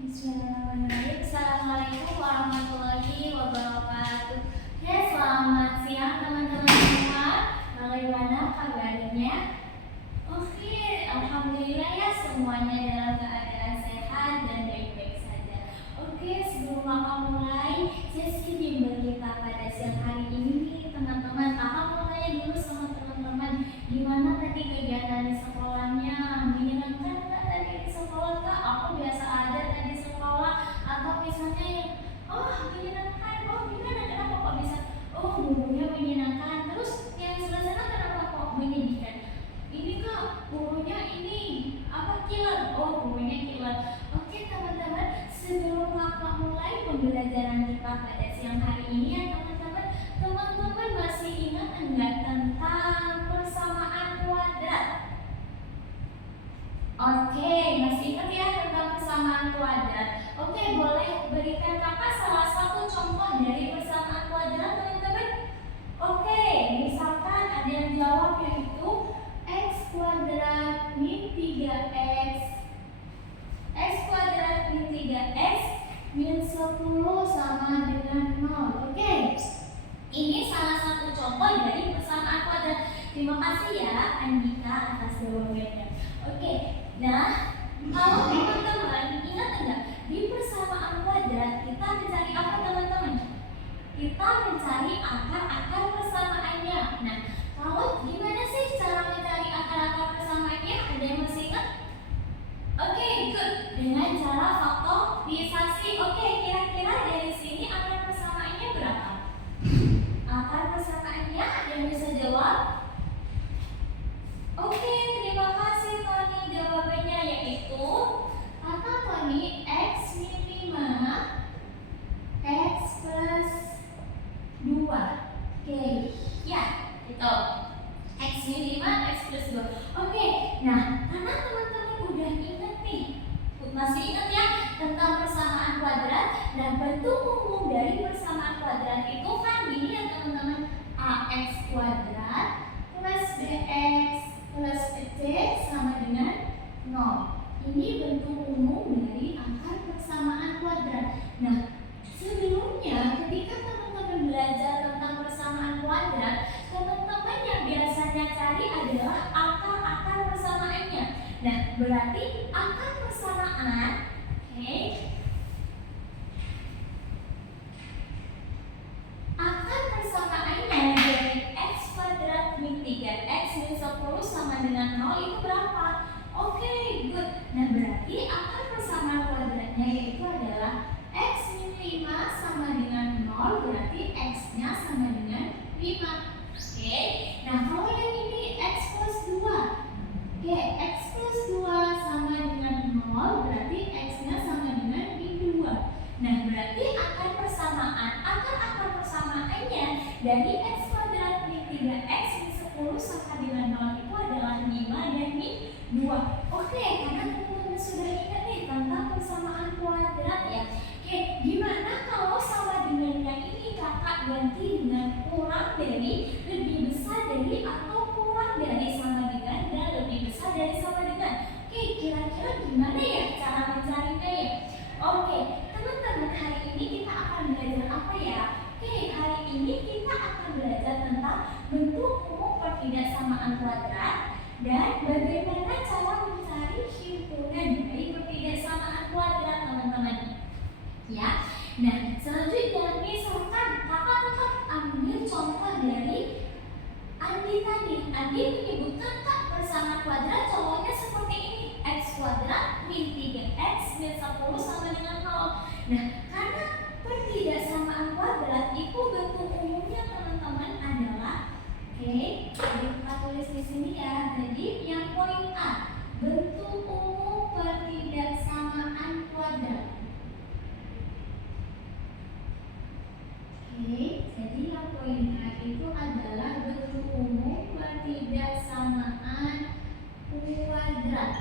Bismillahirrahmanirrahim. Assalamualaikum warahmatullahi wabarakatuh. Ya, selamat siang teman-teman semua. Bagaimana kabarnya? Oke, alhamdulillah ya semuanya dalam keadaan sehat dan baik-baik saja. Oke, sebelum kakak mulai sesi bimbel kita pada siang hari ini nih teman-teman, kakak mau tanya dulu sama teman-teman, gimana tadi kegiatan di sekolahnya? Menyenangkan nggak tadi di sekolah kak? Aku biasa ada tadi sekolah, atau misalnya yang menyenangkan, gimana, kenapa kok bisa gurunya menyenangkan, terus yang sebelah kenapa kok menyedihkan? Ini kak gurunya ini killer, gurunya killer. Oke teman-teman, sebelum kakak mulai pembelajaran kita pada siang hari ini ya teman-teman masih ingat enggak tentang persamaan kuadrat? Oke, masih ingat ya tentang persamaan kuadrat. Oke, boleh berikan kakak salah satu contoh dari persamaan kuadrat teman-teman? Oke, misalkan ada yang jawab yaitu x kuadrat min 3x min 3x min 10 sama dengan 0. Oke, ini salah satu contoh dari persamaan kuadrat. Terima kasih ya Andika atas jawabannya. Oke, nah kalau teman-teman ingat enggak, di persamaan kuadrat kita mencari apa teman-teman? Kita mencari akar-akar persamaannya. Nah, kalau gimana sih cara mencari akar-akar persamaannya? Ada yang masih ingat? Oke, good. Dengan cara faktorisasi. Oke, kira-kira dari sini akar persamaannya berapa? Akar persamaannya ada yang bisa jawab? Oke, terima kasih Tony. Jawabannya yaitu kata Tony x min 5 x plus 2. Oke, ya itu x min 5 x plus 2. Oke, nah karena teman-teman udah ingat nih, masih ingat ya tentang persamaan kuadrat. Dan bentuk umum dari persamaan kuadrat itu kan gini ya teman-teman, ax kuadrat plus bx plus c sama dengan 0. Ini bentuk umum dari akar persamaan kuadrat. Nah, sebelumnya ketika teman-teman belajar tentang persamaan kuadrat, teman-teman yang biasanya cari adalah akar-akar persamaannya. Nah, berarti akar persamaan, akar persamaannya dari x kuadrat min 3x min 10 sama dengan 0 itu berapa? Oke, good. Nah, berarti akar persamaan kuadratnya yaitu adalah x min 5 sama dengan 0, berarti x-nya sama dengan 5. Oke, nah kalau yang ini x plus 2. Oke, x plus 2 sama dengan 0, berarti x-nya sama dengan min 2. Nah, berarti akar persamaannya dari x kuadrat min 3x min 10 sama dengan 0 itu adalah 5 dan min 2. Oke, karena teman-teman sudah ingat nih tentang persamaan kuadrat ya. Oke, gimana kalau sama dengan yang ini kakak ganti dengan kurang dari, lebih besar dari, atau kurang dari, sama dengan, dan lebih besar dari sama dengan? Oke, kira-kira gimana ya cara mencarinya ya? Oke, teman-teman hari ini kita akan belajar apa ya? Oke, hari ini kita akan belajar tentang bentuk umum pertidaksamaan kuadrat dan bagaimana cara mencari himpunan dari pertidaksamaan kuadrat teman-teman. Ya, nah selanjutnya misalkan kakak tetap ambil contoh dari Andi tadi. Andi menyebutkan kak persamaan kuadrat contohnya seperti ini, x kuadrat min 3x min 10 sama dengan 0. Nah, karena pertidaksamaan kuadrat itu bentuk umumnya teman-teman adalah, kita tulis di sini ya. Jadi yang poin A, bentuk umum pertidaksamaan kuadrat. Jadi yang poin A itu adalah bentuk umum pertidaksamaan kuadrat.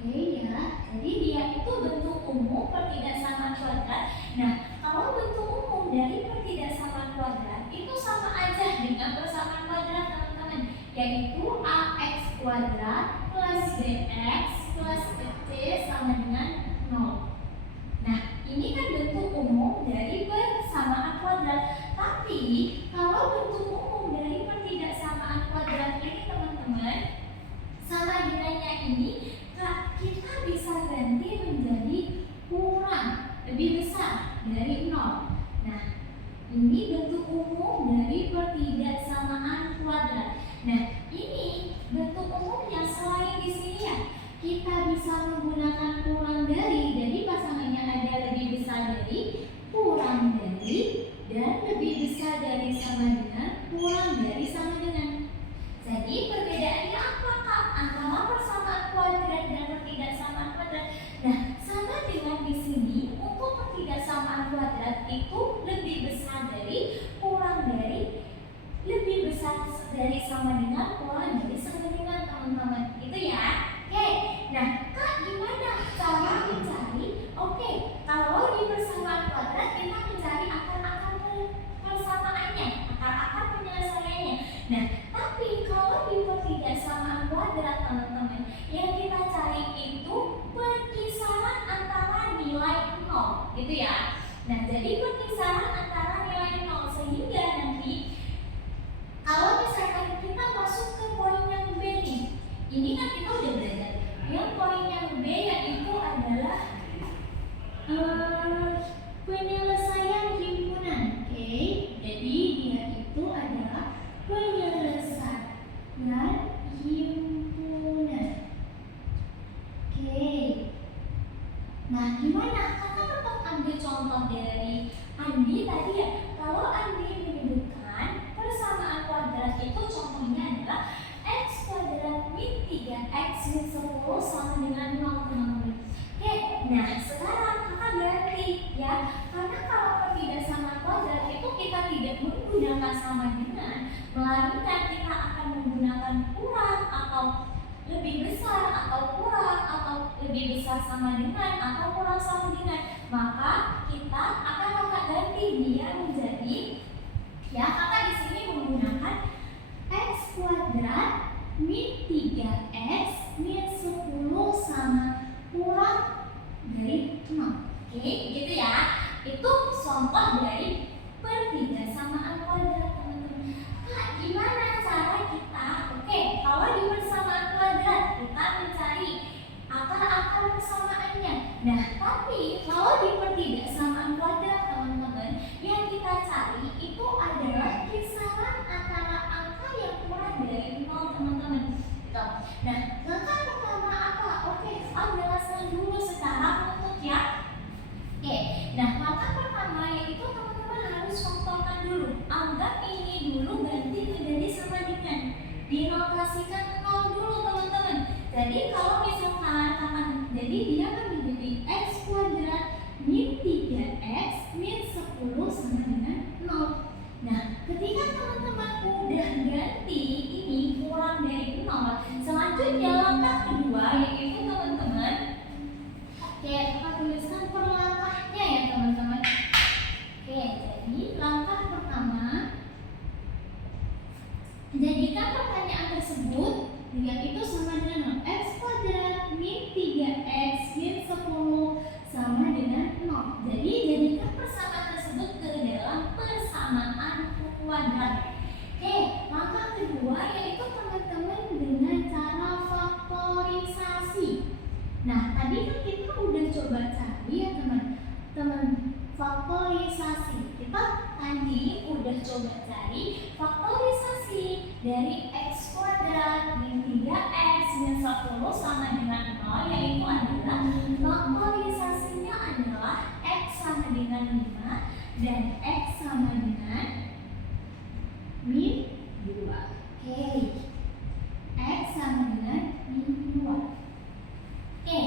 Ya, jadi dia itu bentuk umum pertidaksamaan kuadrat. Nah, kalau bentuk umum dari pertidaksamaan kuadrat itu sama aja dengan persamaan kuadrat teman-teman, yaitu ax kuadrat plus bx plus c sama Oke. Nah, gimana? Kakak tetap ambil contoh dari Andi tadi ya. Kalau Andi menyebutkan persamaan kuadrat itu contohnya adalah x kuadrat min 3x min 10 sama dengan 0, teman-teman. Oke, nah sekarang kakak ganti ya. Karena kalau pertidasamaan kuadrat itu kita tidak menggunakan sama dengan, melainkan kita akan menggunakan kurang atau lebih besar atau kurang atau lebih besar sama dengan atau kurang sama dengan, maka kita akan kakak ganti dia menjadi ya, kakak di sini menggunakan x kuadrat min 3x min 10 sama kurang dari 0. Oke, gitu ya. Itu contoh dari pertidasamaan kuadrat, teman-teman. Kak, gimana cara kita? Oke, kalau di persamaan kuadrat kita mencari akar-akar persamaannya. Nah, tapi kalau di pertidasamaan kuadrat, teman-teman, yang kita cari itu adalah kisaran antara angka yang kurang dari 0, teman-teman. Gitu. Nah, langkah pertama apa? Oke, aku jelaskan dulu secara bentuk ya. Oke, nah langkah pertama yaitu teman-teman harus contohkan dulu. Anggap ini dulu ganti menjadi sama dengan. Dinotasikan 0 dulu, teman-teman. Jadi kalau misalkan kakak, jadi dia akan menjadi x kuadrat min 3x min 10 sama dengan 0. Nah, ketika teman-teman udah ganti ini kurang dari 0, selanjutnya langkah kedua yaitu teman-teman, oke, kakak tuliskan per langkahnya ya, teman-teman. Oke, jadi langkah pertama, jadikan pertanyaan tersebut yaitu sama dengan 0. X kuadrat min 3x min 10 sama dengan 0. Jadi jadikan persamaan tersebut ke dalam persamaan kuadrat. Oke, langkah kedua yaitu teman-teman dengan cara faktorisasi. Nah, tadi kan kita udah coba cari ya teman-teman, faktorisasi. Kita tadi udah coba cari faktorisasi dari x kuadrat min 3x min 10 sama dengan 0, yaitu adalah faktorisasinya adalah x sama dengan 5 dan x sama dengan min 2. Oke, x sama dengan min 2. Oke,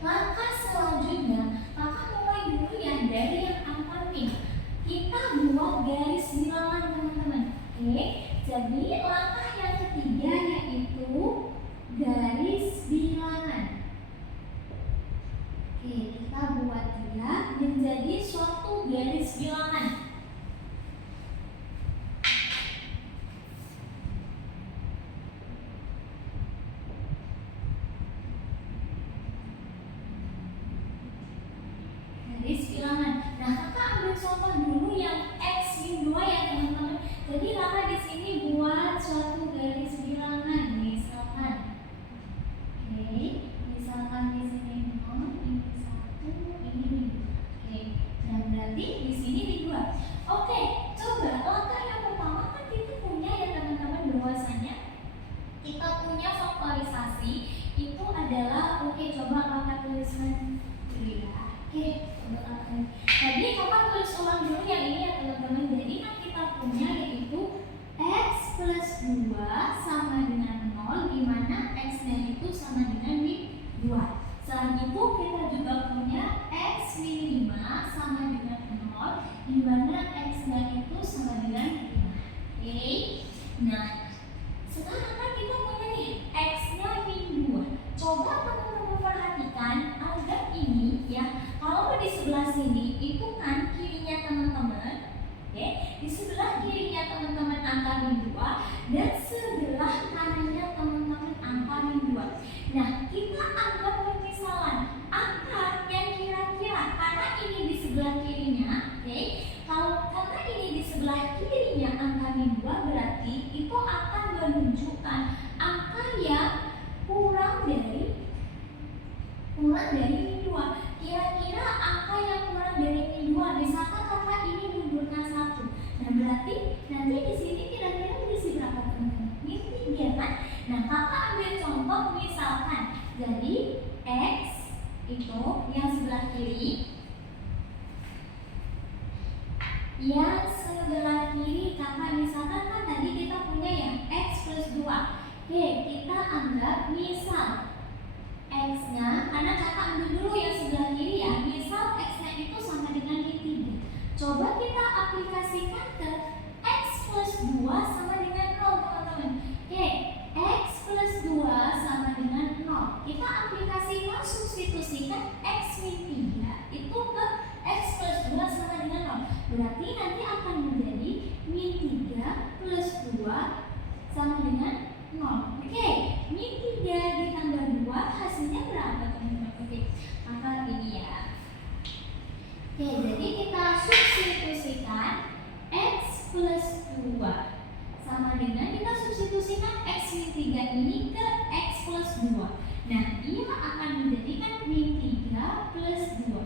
langkah selanjutnya kakak mulai dulu ya dari yang angka min. Kita buat garis bilangan, teman-teman. Oke, jadi langkah yang ketiga yaitu garis bilangan. Oke, kita buat dia menjadi suatu garis bilangan. Garis bilangan. Nah, kakak ambil contoh dulu yang x min 2 ya, teman-teman. Jadi kakak di sini buat suatu garis bilangan, misalkan. Oke, misalkan di sini 0, ini 1, ini 2. Oke, dan berarti di sini di 2. Oke, coba langkah yang pertama kan kita punya ya, teman-teman, bahwasanya kita punya faktorisasi itu adalah, oke, coba kakak tuliskan dulu ya. Oke, jadi kakak tulis ulang dulu yang ini ya, teman-teman. Jadi kan kita punya yaitu x plus 2 sama dengan 0, di mana x-nya itu sama dengan min 2. Selain itu kita juga punya x min 5 sama dengan 0, di mana x-nya itu sama dengan 5. Oke, nah sekarang kan kita punya nih x-nya min 2. Coba teman-teman perhatikan, anggap ini ya, kalau di sebelah sini itu kan kirinya teman-teman, oke, di sebelah kirinya teman-teman angka min 2 dan sebelah kanannya teman-teman angka min 2. Nah, kita anggap permisalan angka yang kira-kira, karena ini di sebelah kirinya, oke, kalau karena ini di sebelah kirinya angka min 2, berarti itu akan menunjukkan angka yang kurang dari min 2. Kira-kira angka yang kurang dari min 2, misalkan kakak ini mundurkan 1. Nah, berarti nanti di sini kira-kira berisi berapa, teman-teman? Min 3 kan? Nah, kakak ambil contoh misalkan, jadi X itu yang sebelah kiri. Yang sebelah kiri, karena misalkan kan tadi kita punya yang X plus 2. Oke, kita anggap misal X-nya, karena kakak ambil dulu yang sebelah kiri ya. Misal X-nya itu sama dengan min 3. Coba kita aplikasikan ke X plus 2 sama dengan 0 teman-teman. Oke, X plus 2 sama dengan 0. Kita aplikasikan, substitusikan X min 3 itu ke X plus 2 sama dengan 0. Berarti nanti akan menjadi min 3 plus 2 sama dengan 0. Oke, min 3 ditambah 2 hasilnya berapa teman-teman? Oke, maka ini ya. Oke, jadi kita substitusikan X plus 2 sama dengan, kita substitusikan X min 3 ini ke X plus 2. Nah, ia akan menjadikan min 3 plus 2.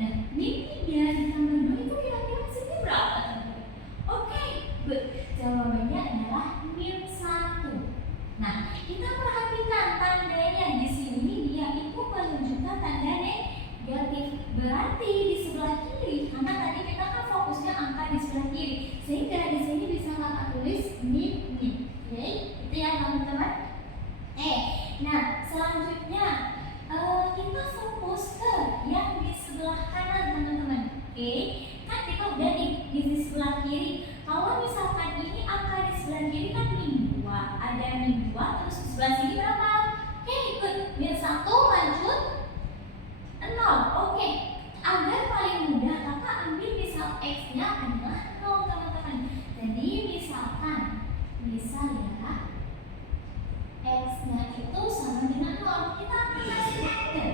Nah, min 3 ditambah 2 itu kira-kira hasilnya berapa teman-teman? Oke, jawabannya adalah min 1. Nah, kita perhatikan tandanya di sini, dia itu menunjukkan tanda negatif. Berarti di sebelah kiri, karena tadi kita kan fokusnya angka di sebelah kiri, sehingga di sini bisa kakak tulis min. Oke, itu ya teman-teman. Nah selanjutnya kita fokus ke yang di sebelah kanan teman-teman. Oke, kan kita udah di sebelah kiri. Kalau misalkan ini angka di sebelah kiri kan min 2, ada min 2, terus di sebelah sini berapa? Oke, ikut min 1 lanjut 0. Oke, agar paling mudah kakak ambil misal X-nya adalah 0 teman-teman. Jadi misalkan, misal ya, X-nya itu sama dengan 0. Kita aplikasikan ke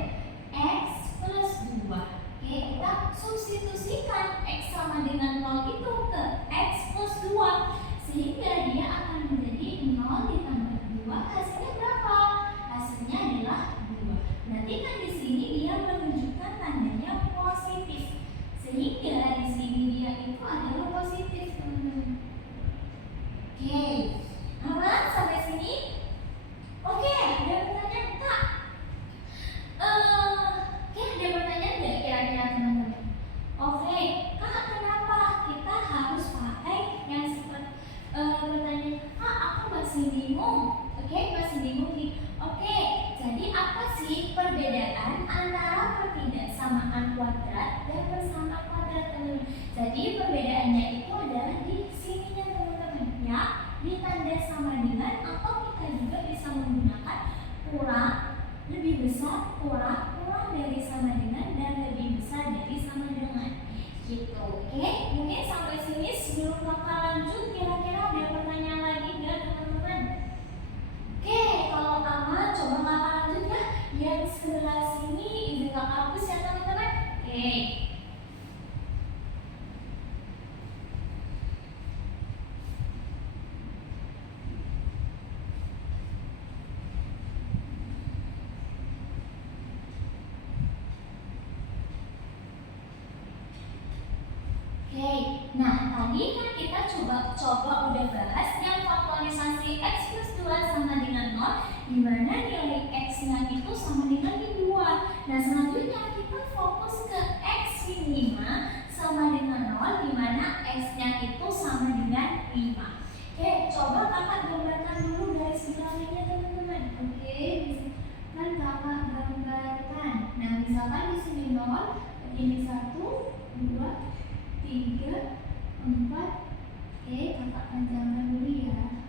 X plus 2. Oke, kita substitusikan X sama dengan 0 itu ke X plus 2. Sehingga dia akan menjadi 0 ditambah 2. Hasilnya berapa? Hasilnya adalah 2. Berarti kan di sini dia menunjukkan tandanya positif. Sehingga di sini dia itu adalah positif, teman-teman. Oke, aman sampai sini? Oke, ada pertanyaan Kak? Oke, ada pertanyaan nggak kira-kira teman-teman? Oke, Kak, kenapa kita harus pakai yang seperti pertanyaan? Kak, aku masih bingung. Oke, masih bingung nih. Oke, jadi apa sih perbedaan antara pertidaksamaan kuadrat dan persamaan kuadrat, teman-teman? Jadi perbedaannya itu adalah di sininya teman-teman ya, di tanda sama dengan, atau kita juga bisa menggunakan kurang, lebih besar, kurang, kurang dari sama dengan, dan lebih besar dari sama dengan gitu. Oke, mungkin sampai sini. Sebelum kakak lanjut, kira-kira ada pertanyaan lagi nggak teman-teman? Oke, kalau aman coba kakak lanjut ya. Yang sebelah sini izin kakak hapus ya teman-teman. Oke. Nah tadi kan kita coba udah bahas yang faktorisasi X plus 2 sama dengan 0, dimana nilai X-nya itu sama dengan min 2. Nah selanjutnya kita fokus ke X min 5 sama dengan 0, dimana X-nya itu sama dengan 5. Oke, coba kakak gambarkan dulu garis bilangnya teman-teman. Oke, kan kakak gambarkan. Nah misalkan di sini 0, ini 1, 2, 3, 4. Oke, kakak panjangkan dulu ya.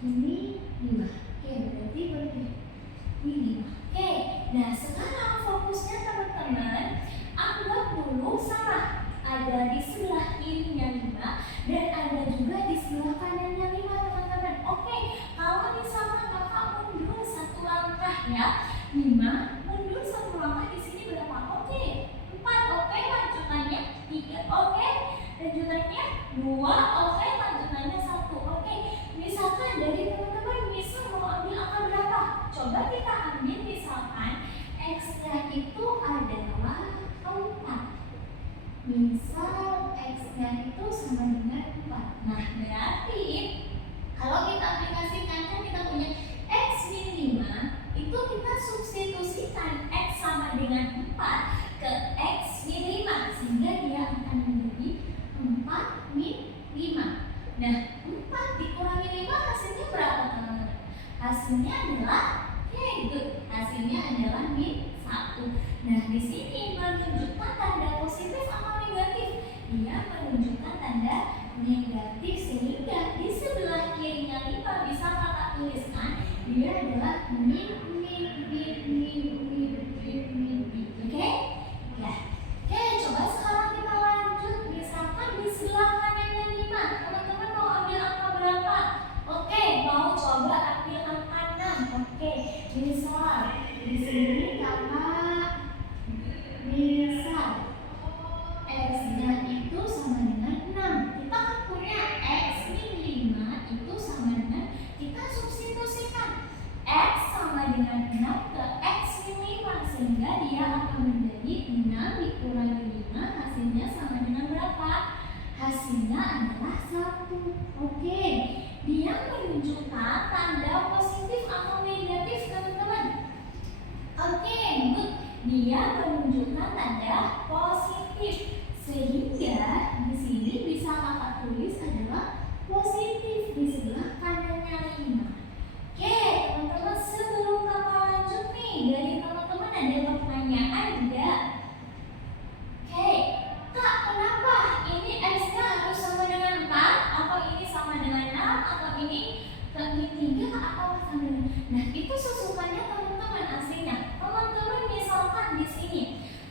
Ini 5. Oke, berarti ini 5. Oke, nah sekarang fokusnya teman-teman, anggap dulu sama. Ada di sebelah kirinya 5 dan ada juga di sebelah kanannya 5 teman-teman. Oke, kalau misalnya kakak mundur 1 langkah ya, 5 mundur 1 langkah, di sini berapa? Oke, 4. Oke, lanjutannya 3. Oke, lanjutannya 2. Oke, lanjutannya 1. Oke, misalkan dari teman-teman misal mau ambil angka berapa? Coba kita ambil misalkan X-nya itu adalah 4. Misal X-nya itu sama dengan 4. Nah berarti kalau kita aplikasikan, kan kita punya X min 5 itu kita substitusikan dengan 4 ke X min 5, sehingga dia akan menjadi 4 min 5. Nah, 4 dikurangi 5 hasilnya berapa teman-teman? Hasilnya adalah hasilnya adalah min 1. Nah, di sini menunjukkan tanda positif atau negatif? Dia menunjukkan tanda negatif, sehingga di sebelah kirinya 5 bisa kakak tuliskan dia adalah min. Oke? Ya. Oke, coba sekarang kita lanjut. Misalkan di sebelah kanannya 5, teman-teman mau ambil angka berapa? Oke, mau coba ambil angka 6. Oke, misal di sini kakak misal X-nya itu sama dengan 6. Kita kan punya X min 5 itu sama dengan, kita substitusikan X sama dengan 6 ke X min 5, sehingga dia akan menjadi 6 dikurangi 5 hasilnya sama dengan berapa? Hasilnya adalah 1. Oke, dia menunjukkan tanda positif atau negatif teman-teman? Oke, good. Dia menunjukkan tanda positif, sehingga di sini bisa kakak tulis adalah positif di sebelah kanannya 5. Oke, teman-teman, sebelum kakak lanjut nih, dari teman-teman ada pertanyaan enggak? Oke, Kak, kenapa ini X-nya harus sama dengan 4? Atau ini sama dengan 6? Atau ini min 3? Atau sama dengan? Nah, itu susukannya teman-teman aslinya. Teman-teman misalkan di sini,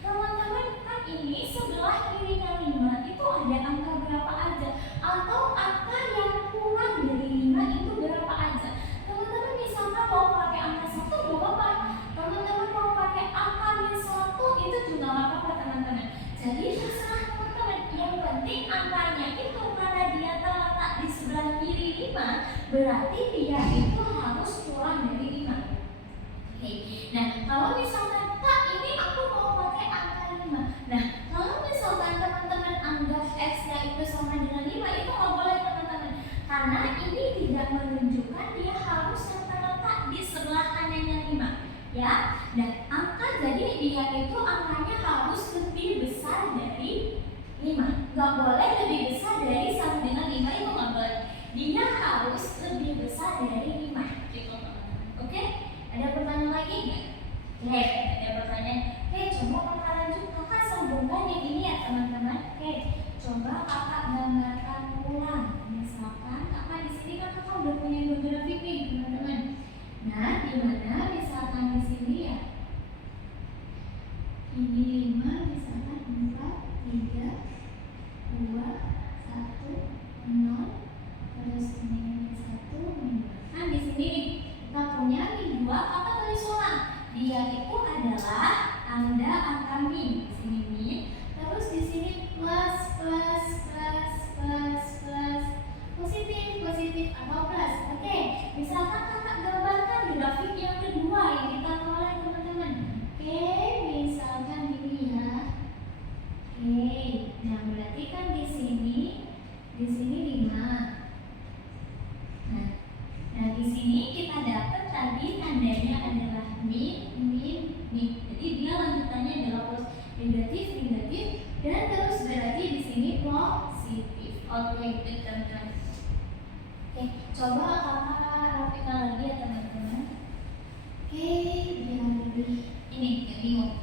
teman-teman kan ini sebelah kirinya 5 itu ada angka berapa aja? Atau angka yang kurang dari 5 itu berapa aja? Teman-teman misalkan mau pakai angka 1 gak apa-apa. Teman-teman mau pakai angka min 1 itu juga gak apa-apa teman-teman. Jadi terserah teman-teman. Yang penting angkanya itu karena dia terletak di sebelah kiri 5, berarti dia itu harus kurang dari 5. Oke. Nah, kalau misalkan Kak ini aku mau pakai angka 5. Nah, kalau misalkan teman-teman anggap X-nya itu sama dengan 5, itu nggak boleh teman-teman. Karena ini tidak menunjukkan dia harus yang terletak di sebelah kanannya 5. Ya, dan angka jadi dia itu angkanya harus lebih besar dari 5. Nggak boleh lebih besar dari sama dengan 5, itu nggak boleh. Dia harus lebih besar dari 5. Gitu teman-teman. Oke? Ada pertanyaan lagi nggak? Oke, ada pertanyaan. Oke, coba kakak lanjut. Kakak sambungkan yang ini ya teman-teman. Oke, coba kakak gambarkan ulang. Misalkan kakak di sini kan kakak udah punya dua grafik nih teman-teman. Nah, di mana misalkan di sini ya, ini 5, misalkan 4, 3, 2, 1, 0, terus ini 1, min 2. Nah, di sini nih kita punya min 2, kakak tulis ulang. Dia itu adalah tanda angka min. Di sini min, terus di sini plus, positif atau plus. Oke, misalkan kakak gambarkan grafik yang kedua yang kita mulai teman-teman. Oke, misalkan gini ya. Oke, nah berarti kan di sini 5. Nah, di sini kita dapat tadi tandanya adalah min. Jadi dia lanjutannya adalah negatif, dan terus berarti di sini positif. Oke, teman-teman. Oke, coba kakak rapikan lagi ya teman-teman. Oke, biar lebih ini gak bingung.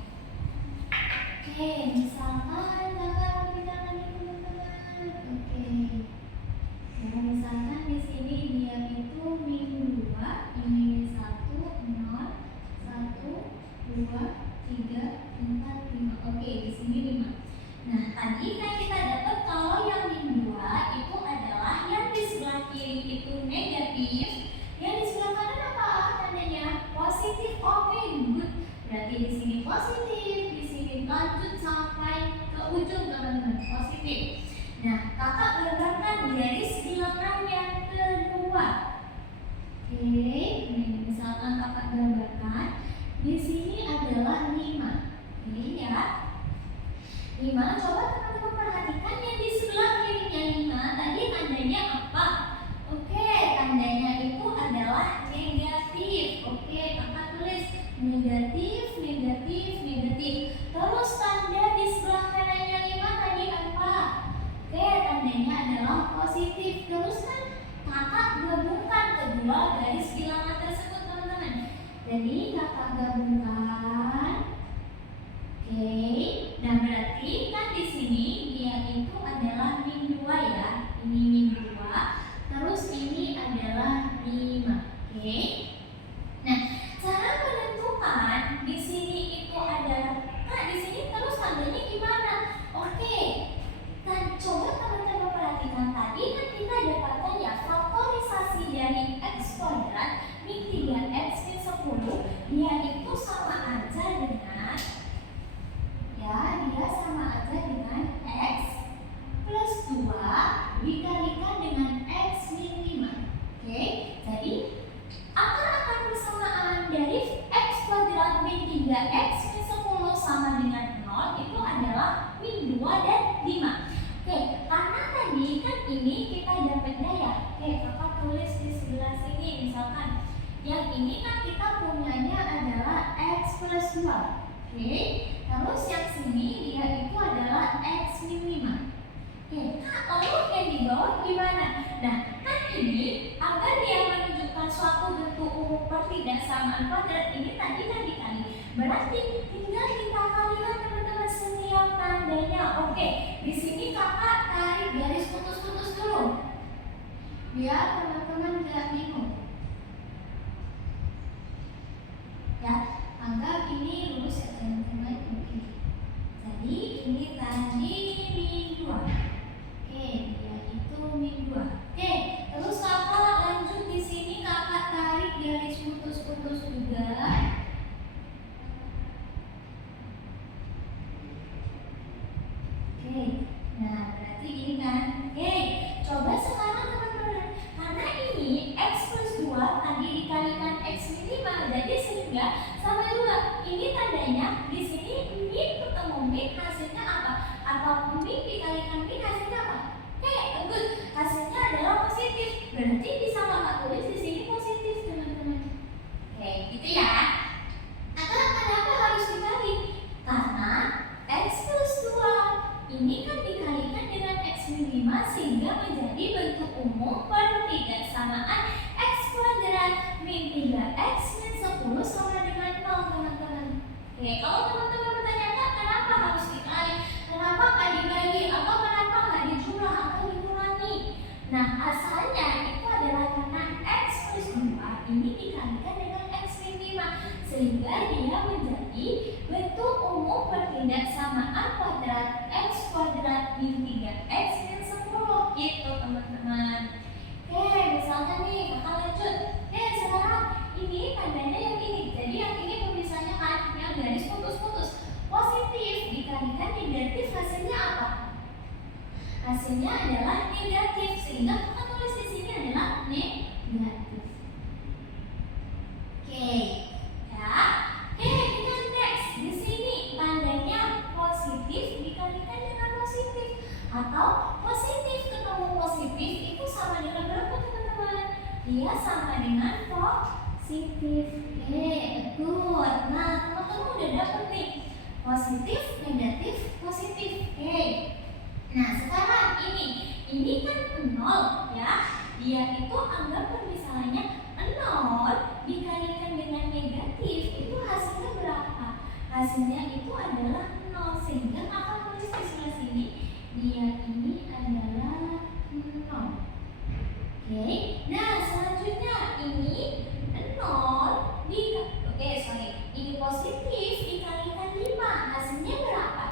Oke, misalkan kakak rapikan lagi teman-teman. Oke. Nah, misalkan di sini dia itu min 2, ini 1, 0, 1, 2, 3, 4, 5. Oke, di sini 5. Nah, tadi kan kita dapat kalau yang min 2 itu adalah yang di sebelah kiri itu negatif, yang di sebelah kanan apa tandanya? Positif. Oke, good. Berarti di sini positif, di sini lanjut sampai ke ujung teman-teman, positif. Nah, kakak gambarkan garis bilangan yang kedua. Oke, ini misalkan kakak gambarkan di sini adalah 5. Ini ya. 5, coba teman-teman perhatikan yang di sebelah kirinya 5 tadi tandanya apa? Oke, tandanya itu adalah negatif. Oke, kakak tulis negatif. Oke, terus yang sini dia itu adalah X min 5. Oke, lalu yang di bawah gimana? Nah, kan ini agar dia menunjukkan suatu bentuk umum pertidaksamaan kuadrat ini tadi kan dikali. Berarti tinggal kita kalikan teman-teman setiap tandanya. Oke, di sini kakak tarik garis putus-putus dulu. Biar teman-teman tidak bingung. Ya, anggap ini lurus ya teman-teman. Oke. Jadi ini tadi min 2. Oke, dia itu min 2. Oke, terus kakak lanjut di sini kakak tarik garis putus-putus juga. Oke, nah berarti ini kan. Oke, coba sekarang teman-teman, karena ini X plus 2 tadi dikalikan X min 5, jadi sehingga sama juga. Ini tandanya di sini min ketemu min hasilnya apa? Atau min dikalikan min hasilnya apa? Oke, good. Hasilnya adalah positif. Berarti bisa kakak tulis di sini positif teman-teman. Oke, gitu ya. Atau kenapa harus dikali? Karena X plus 2 ini kan dikalikan dengan X min 5 sehingga menjadi bentuk umum pertidaksamaan X kuadrat min 3X min 10 sama dengan 0 teman-teman. Oke, kalau teman-teman bertanya kenapa harus dikali, kenapa nggak dibagi, atau kenapa nggak dijumlah atau dikurangi? Nah, asalnya itu adalah karena X plus 2 ini dikalikan dengan X min 5 sehingga dia menjadi bentuk umum pertidaksamaan kuadrat X kuadrat min 3X min 10 gitu teman-teman. Oke, misalkan nih kakak lanjut. Oke, sekarang ini tandanya yang ini. Jadi yang ini pemisahnya kan yang garis putus-putus. Positif dikalikan negatif hasilnya apa? Hasilnya adalah negatif sehingga kita tulis di sini adalah negatif. Oke, ya. Oke, kita next. Di sini tandanya positif dikalikan dengan positif atau positif ketemu positif itu sama dengan berapa teman-teman? Dia sama dengan positif. Oke, betul. Nah, teman-teman udah dapet nih positif, negatif, positif. Oke. Nah, sekarang ini kan 0 ya. Dia itu anggap permisalannya 0 dikalikan dengan negatif itu hasilnya berapa? Hasilnya itu adalah 0 sehingga akan tulis di sebelah sini dia ini adalah 0. Oke. Nah, selanjutnya ini 0 ini positif dikalikan 5 hasilnya berapa?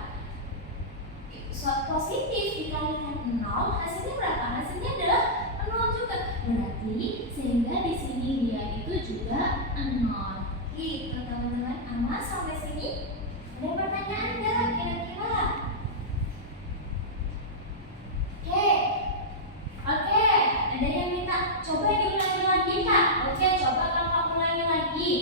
Positif dikalikan 0 hasilnya berapa? Hasilnya adalah 0 juga. Berarti sehingga di sini dia itu juga 0. Gitu teman-teman. Aman sampai sini? Ada pertanyaan enggak kira-kira? Oke. Ada yang minta coba diulangi lagi Kak? Oke, coba kakak ulangi lagi.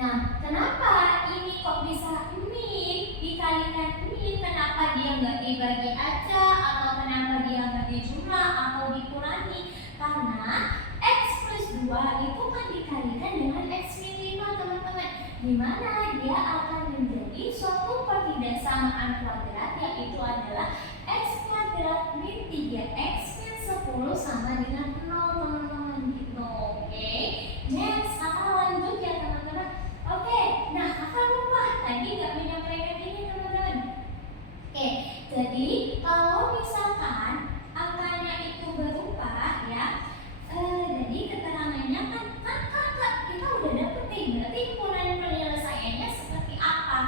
Nah, kenapa ini kok bisa min dikalikan min? Kenapa dia nggak dibagi aja? Atau kenapa dia nggak dijumlah atau dikurangi? Karena X plus 2 itu kan dikalikan dengan X min 5 teman-teman, dimana dia akan menjadi suatu pertidaksamaan kuadrat yaitu adalah X kuadrat min 3X min 10 sama dengan 0 teman-teman gitu. Oke, next kakak lanjut ya teman-teman. Oke, nah kakak lupa tadi nggak menyampaikan ini teman-teman. Oke, jadi kalau misalkan angkanya itu berubah ya, jadi keterangannya kan kakak kita udah dapet nih, berarti himpunan penyelesaiannya seperti apa?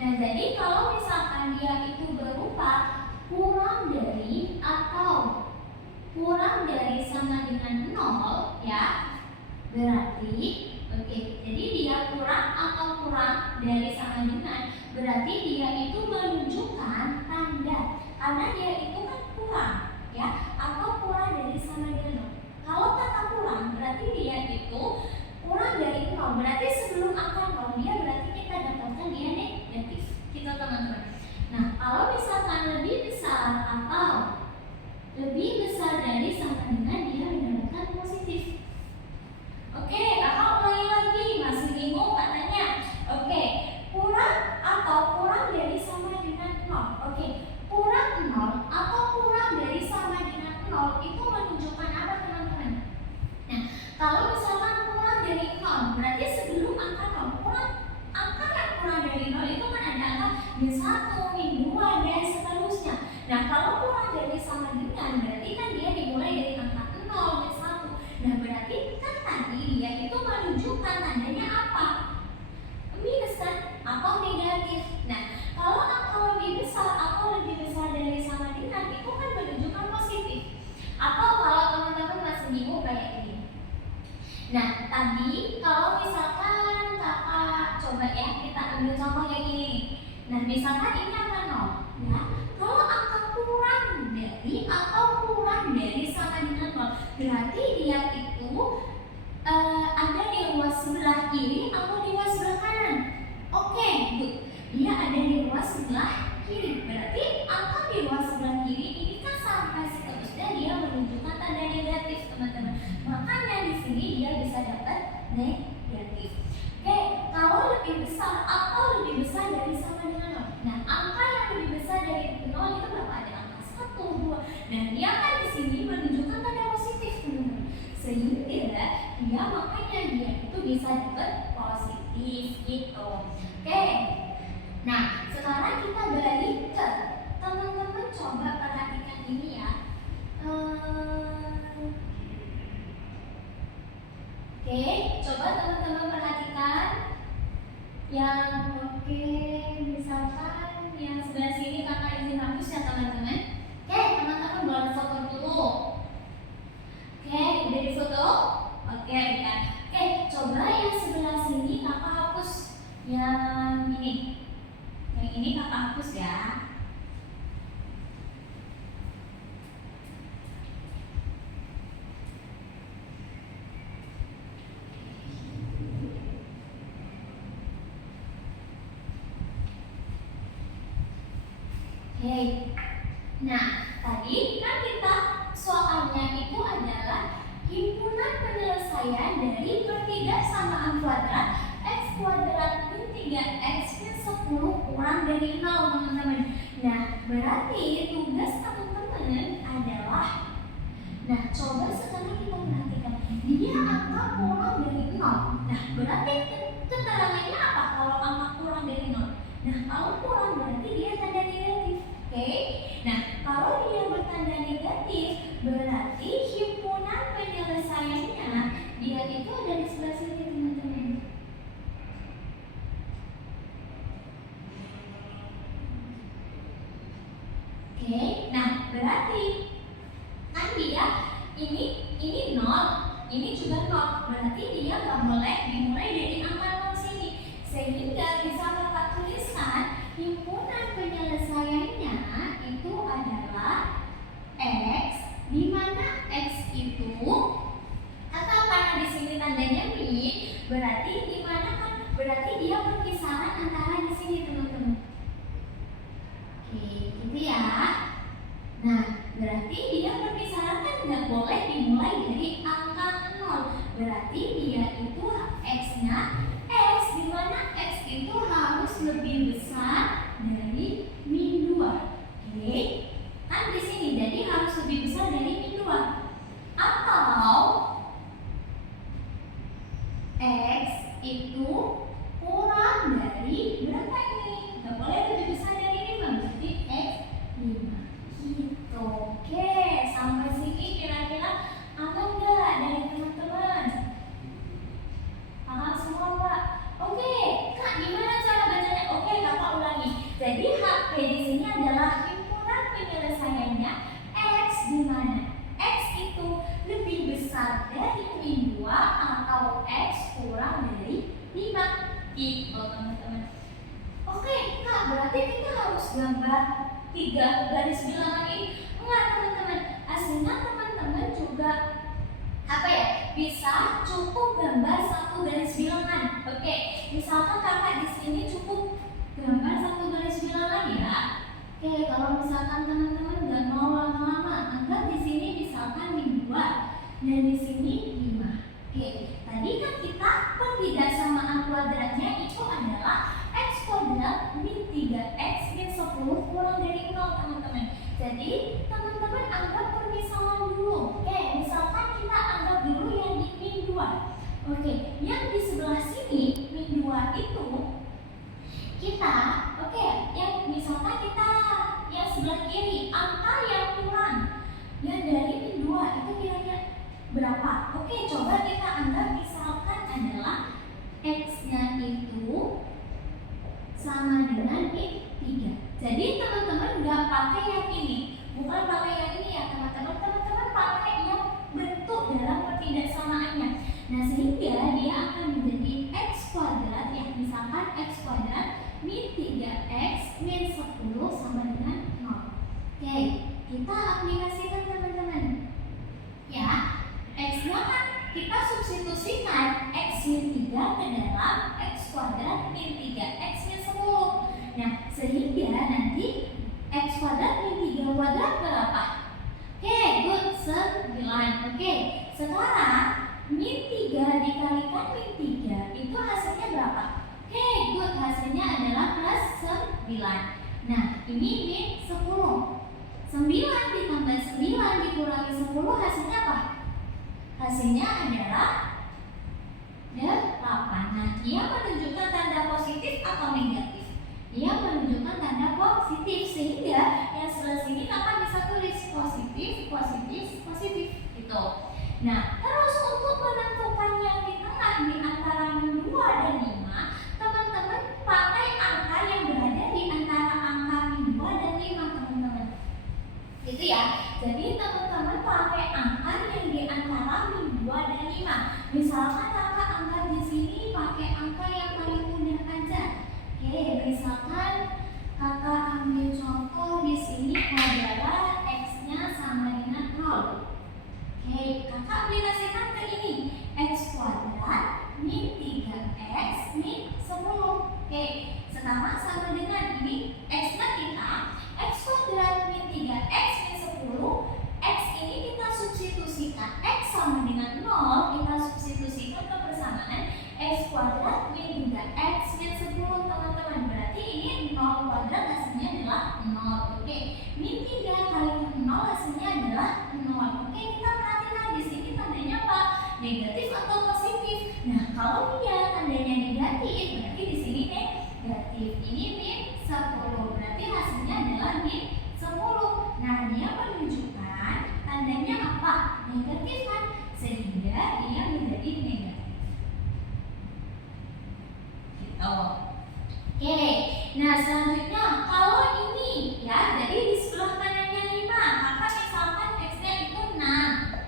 Nah, jadi kalau misalkan dia itu berupa kurang dari atau kurang dari sama dengan 0 ya, berarti oke, jadi dia kurang atau kurang dari sama dengan, berarti dia itu menunjukkan tanda karena dia itu kan kurang ya, atau kurang dari sama dengan 0. Kalau kata kurang berarti dia itu kurang dari 0, berarti sebelum angka 0 dia berarti kita dapatkan dia negatif gitu teman-teman. Nah, kalau misalkan lebih besar atau lebih besar dari sama dengan, dia mendapatkan positif. Oke, kakak ulangi lagi, masih bingung katanya. Oke, kurang min 1, min 2, dan seterusnya. Nah, kalau kurang dari sama dengan, berarti kan dia dimulai dari angka 0, min 1. Nah, berarti kan tadi dia itu menunjukkan tandanya apa? Minus kan? Atau negatif. Nah, kalau angka lebih besar atau lebih besar dari sama dengan, itu kan menunjukkan positif. Atau kalau teman-teman masih bingung kayak gini. Nah, tadi kalau misalkan kakak coba ya, kita ambil contoh kayak gini nih. Nah, misalkan ini angka 0. Nah, kalau angka kurang dari atau kurang dari sama dengan 0, berarti dia itu ada di ruas sebelah kiri atau di ruas sebelah kanan. Oke, good. Dia ada di ruas sebelah kiri. Berarti angka di ruas sebelah kiri ini kan sampai seterusnya dia menunjukkan tanda negatif, teman-teman. Makanya di sini dia bisa dapat negatif. Oke, kalau lebih besar atau lebih besar dari sama dengan 0. Nah, angka yang lebih besar dari 0 itu berapa? Ada angka 1, 2. Dan dia kan di sini menunjukkan tanda positif, teman-teman. Sehingga dia makanya dia itu bisa dapat positif gitu. Oke. Nah, sekarang kita balik ke teman-teman, coba perhatikan ini ya. Oke, coba teman-teman perhatikan yang misalkan yang sebelah sini kakak izin hapus ya teman-teman. Oke, teman-teman boleh foto dulu. Oke, udah difoto? Oke, ya. Oke, coba yang sebelah sini kakak hapus yang ini. Yang ini kakak hapus ya. Oke. Nah, tadi kan kita soalnya itu adalah himpunan penyelesaian dari pertiga samaan kuadrat x kuadrat min 3x min 10 kurang dari 0, teman-teman. Nah, berarti tugas teman-teman adalah, nah coba sekarang kita perhatikan, dia angka kurang dari 0. Nah, berarti keterangannya apa kalau angka kurang dari 0? Nah, kalau kurang berarti dia tanda negatif. Oke. Nah, kalau dia bertanda negatif, berarti himpunan penyelesaiannya dia itu ada di sebelah sini, teman-teman. Oke. Nah, berarti kan dia ini 0, ini juga 0. Berarti dia nggak boleh dimulai dari angka 0 sini. Sehingga bisa kakak tuliskan himpunan penyelesaiannya itu adalah x, di mana x itu, atau karena di sini tandanya min, berarti di mana kan? Berarti dia berkisaran antara di sini, teman-teman. Oke, gitu ya. Nah, berarti dia berkisaran kan nggak boleh dimulai dari angka 0. Berarti dia itu x-nya x, di mana x itu harus lebih besar dari min 2. Oke. Kan di sini jadi harus lebih besar dari min 2. Atau x itu kurang dari berapa ini? Nggak boleh lebih besar dari 5, berarti x 5. Gitu. Oke, sampai sini kira-kira aman nggak dari teman-teman? Paham semua Pak? Oke, Kak, gimana cara bacanya? Oke, Kakak ulangi. Jadi HP di sini adalah himpunan penyelesaiannya x, di mana x itu lebih besar dari min 2 atau x kurang dari 5. Gitu, teman-teman. Oke, Kak, berarti kita harus gambar 3 garis bilangan ini? Enggak, teman-teman. Aslinya teman-teman juga bisa cukup gambar 1 garis bilangan. Oke, misalkan kakak di sini cukup gambar 1 garis bilangan ya. Oke, kalau misalkan teman-teman nggak mau lama-lama, anggap di sini misalkan min 2 dan di sini 5. Oke, tadi kan kita pertigasamaan kuadratnya itu adalah x kuadrat min 3x min 10 kurang dari 0, teman-teman. Jadi teman-teman anggap permisalan dulu. Oke, misalkan kita anggap dulu yang di min 2. Oke, yang di sebelah sini min 2 itu kita, yang Jadi teman-teman nggak pakai yang ini, bukan pakai yang ini ya teman-teman. Teman-teman pakai yang bentuk dalam pertidaksamaannya. Nah sehingga dia akan menjadi x kuadrat ya, misalkan x kuadrat min 3x min 10 sama dengan 0. Oke, kita aplikasikan teman-teman. Ya, x-nya kan kita substitusikan x min 3 ke dalam x kuadrat min 3x min 10. Nah, sehingga nanti x kuadrat min 3 kuadrat berapa? Oke, good, 9. Oke, sekarang min 3 dikalikan min 3 itu hasilnya berapa? Oke, good, hasilnya adalah plus 9. Nah, ini min 10. 9 ditambah 9 dikurangi 10 hasilnya apa? Hasilnya adalah 8. Nah, dia menunjukkan tanda positif atau negatif? Dia menunjukkan tanda positif, sehingga yang sebelah sini kakak bisa tulis positif, positif, positif gitu. Nah, terus untuk menentukan yang di tengah di antara min 2 dan 5, teman-teman pakai angka yang berada di antara angka min 2 dan 5 teman-teman. Gitu ya. Jadi teman-teman pakai angka yang di antara min 2 dan 5. Misalkan kakak angkat di sini pakai angka yang paling mudah aja. Oke, misalkan kakak ambil contoh di sini adalah x-nya sama dengan 0. Oke, kakak aplikasikan ke ini x kuadrat min 3x min 10. Oke, sekarang sama dengan ini x-nya kita x kuadrat min 3x min 10. X ini kita substitusikan x sama dengan 0, kita substitusikan ke persamaan x kuadrat min 3x min 10 teman-teman. Berarti ini 0 kuadrat hasilnya adalah 0. Oke, min 3 kali 0 hasilnya adalah 0. Oke, kita perhatikan di sini tandanya apa? Negatif atau positif? Nah, kalau dia tandanya negatif, berarti di sini negatif. Ini min 10. Berarti hasilnya adalah min 10. Nah, dia menunjukkan tandanya apa? Negatif kan? Sehingga dia menjadi negatif. Gitu. Oke. Nah, selanjutnya kalau ini ya, jadi di sebelah kanannya 5, kakak misalkan x-nya itu 6.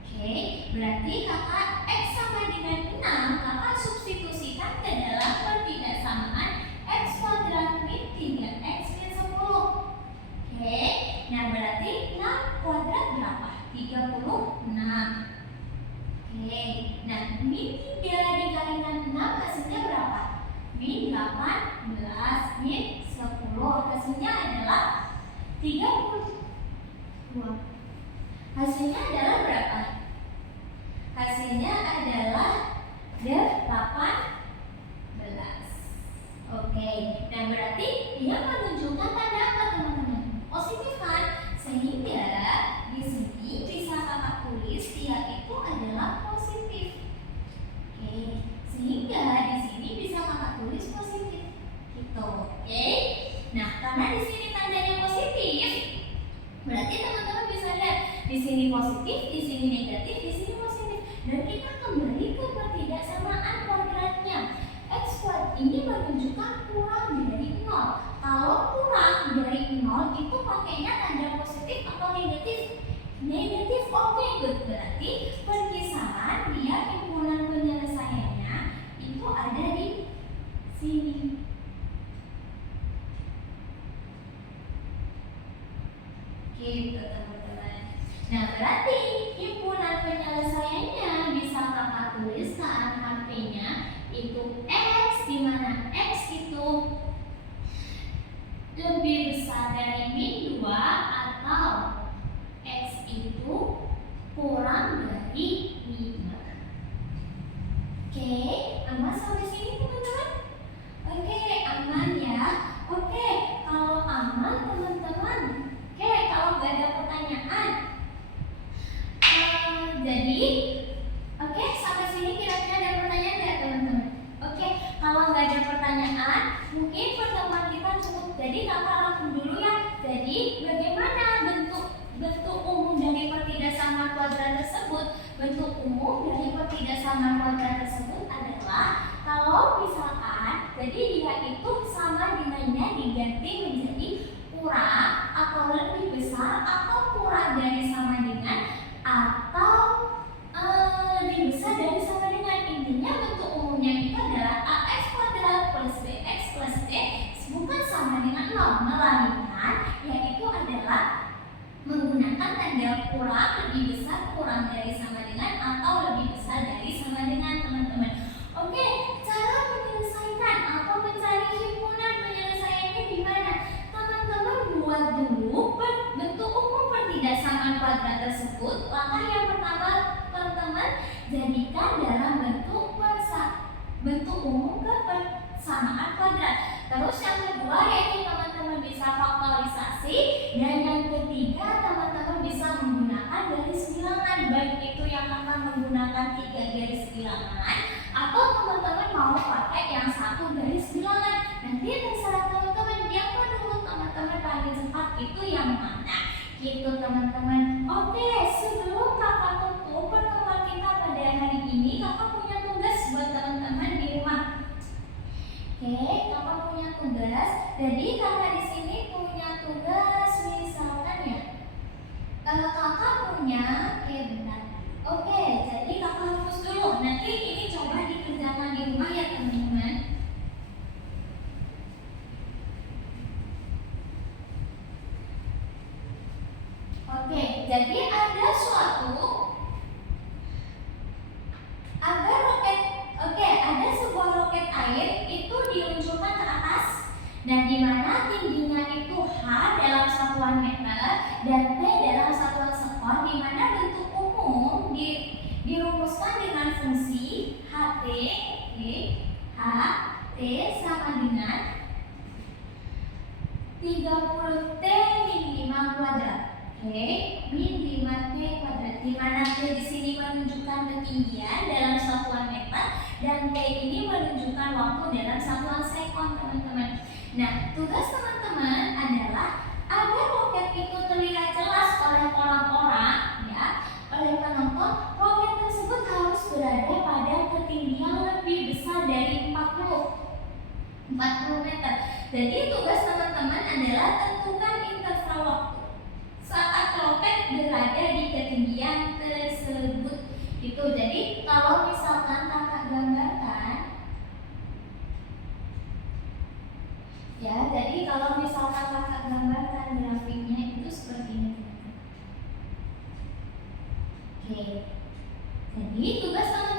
Oke, berarti kakak x sama dengan 6, kakak substitusikan ke dalam pertidaksamaan x kuadrat min 3x min 10. Oke, nah berarti 6 kuadrat berapa? 36. Oke, nah min 3 dikalikan 6 hasilnya berapa? Min 18 min 10. Hasilnya adalah 32. Hasilnya adalah berapa? Hasilnya adalah 18. Oke, nah berarti dia menunjukkan tanda apa teman-teman? Positif kan? Sehingga di sini bisa kakak tulis dia itu adalah positif. Oke, sehingga di sini bisa kakak tulis positif. Gitu. Oke. Nah, karena di sini tandanya positif, berarti teman-teman bisa lihat di sini positif, di sini negatif, di sini positif. Dan kita kembali ke pertidaksamaan kuadratnya. X kuadrat ini menunjukkan kurang dari 0. Kalau kurang dari 0 itu pakainya tanda positif atau negatif? Negatif. Oke, good. Berarti perkisaran dia himpunan penyelesaiannya itu ada di sini. Gitu teman-teman. Nah berarti himpunan penyelesaiannya bisa kakak tuliskan HP-nya itu x, di mana x itu lebih besar dari min 2 atau x itu kurang dari 5. Oke, aman sampai sini teman-teman? Oke, aman ya. Oke, kalau aman teman-teman. Oke, kalau nggak ada pertanyaan, jadi oke, sampai sini kira-kira ada pertanyaan nggak teman-teman? Oke, kalau nggak ada pertanyaan, mungkin pertemuan kita cukup. Jadi kakak rangkum dulu ya. Jadi bagaimana bentuk umum dari pertidaksamaan kuadrat tersebut? Bentuk umum dari pertidaksamaan kuadrat tersebut adalah kalau misalkan, jadi dia itu sama kabinannya diganti menjadi kurang atau lebih besar atau kurang dari sama dengan atau lebih besar dari sama dengan. Intinya bentuk umumnya itu adalah ax kuadrat plus bx plus c bukan sama dengan 0, melainkan yaitu adalah menggunakan tanda kurang, lebih besar, kurang dari sama dengan atau lebih besar dari sama dengan, teman-teman. Oke, cara menyelesaikan atau mencari himpunan penyelesaiannya gimana? Teman-teman buat dulu bentuk umum pertidaksamaan kuadrat tersebut. Langkah yang pertama, teman-teman jadikan dalam bentuk umum kepersamaan kuadrat. Terus yang kedua yaitu teman-teman bisa faktorisasi, dan yang ketiga teman-teman bisa menggunakan garis bilangan, baik itu yang akan menggunakan 3 garis bilangan atau teman-teman mau pakai yang 1 garis bilangan. Nanti terserah teman-teman, yang menurut teman-teman paling cepat itu yang mana gitu, teman-teman. Oke, sebelum kakak tutup pertemuan kita pada hari ini, kakak punya tugas buat teman-teman di rumah. Oke, kakak punya tugas. Jadi kakak di sini punya tugas, misalkan ya, kakak punya, benar. Oke, jadi kakak hapus dulu. Nanti ini coba dikerjakan di rumah ya, teman-teman. Oke, jadi ada sebuah roket air itu diluncurkan ke atas, dan di mana tingginya itu h dalam satuan meter dan t dalam satuan sekon, di mana bentuk umum dirumuskan dengan fungsi ht, ht sama dengan 30t min 5 kuadrat. Oke, min 5t kuadrat, di mana t di sini menunjukkan ketinggian dalam satuan meter dan t ini menunjukkan waktu dalam satuan sekon, teman-teman. Nah, tugas teman-teman adalah agar roket itu terlihat jelas oleh orang-orang, ya, oleh penonton, roket tersebut harus berada pada ketinggian lebih besar dari 40 meter. Jadi tugas teman-teman adalah tentukan interval waktu saat roket berada di ketinggian tersebut. Itu. Jadi kalau misalkan kakak gambarkan, ya, jadi kalau misalkan kakak gambarkan grafiknya itu seperti ini. Oke. Jadi tugas teman